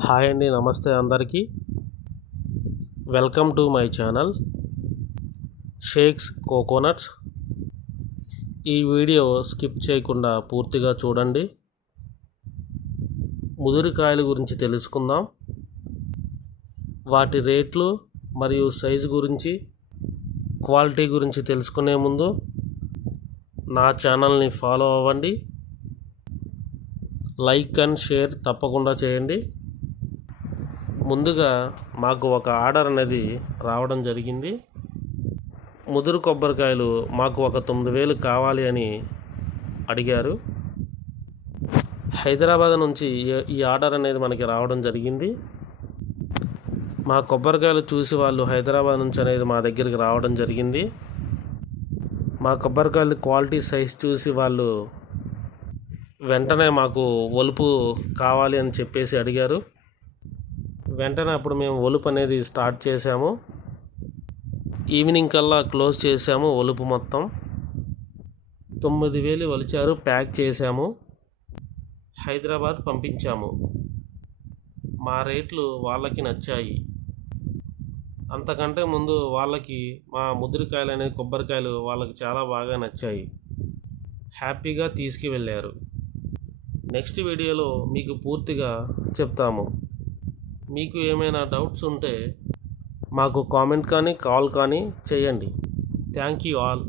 Hi అండి, నమస్తే అందరికీ. Welcome to my channel shakes coconuts. ఈ వీడియో స్కిప్ చేయకుండా పూర్తిగా చూడండి. ముదిరికాయల గురించి తెలుసుకుందాం. వాటి రేట్లు మరియు సైజు గురించి, క్వాలిటీ గురించి తెలుసుకునే ముందు నా ఛానల్ని ఫాలో అవ్వండి. లైక్ అండ్ షేర్ తప్పకుండా చేయండి. ముందుగా మాకు ఒక ఆర్డర్ అనేది రావడం జరిగింది. ముదురు కొబ్బరికాయలు మాకు ఒక 9,000 కావాలి అని అడిగారు. హైదరాబాద్ నుంచి ఈ ఆర్డర్ అనేది మనకి రావడం జరిగింది. మా కొబ్బరికాయలు చూసి వాళ్ళు హైదరాబాద్ నుంచి అనేది మా దగ్గరికి రావడం జరిగింది. మా కొబ్బరికాయలు క్వాలిటీ సైజ్ చూసి వాళ్ళు వెంటనే మాకు ఒలుపు కావాలి అని చెప్పేసి అడిగారు. వెంటనే అప్పుడు మేము ఒలుపు అనేది స్టార్ట్ చేసాము. ఈవినింగ్ కల్లా క్లోజ్ చేసాము. ఒలుపు మొత్తం 9,000 ఒలిచారు. ప్యాక్ చేసాము, హైదరాబాద్ పంపించాము. మా రేట్లు వాళ్ళకి నచ్చాయి. అంతకంటే ముందు వాళ్ళకి మా ముదిరికాయలు అనేది కొబ్బరికాయలు వాళ్ళకి చాలా బాగా నచ్చాయి. హ్యాపీగా తీసుకువెళ్ళారు. నెక్స్ట్ వీడియోలో మీకు పూర్తిగా చెప్తాము. మీకు ఏమైనా డౌట్స్ ఉంటే మాకు కామెంట్ కానీ కాల్ కానీ చేయండి. Thank you all.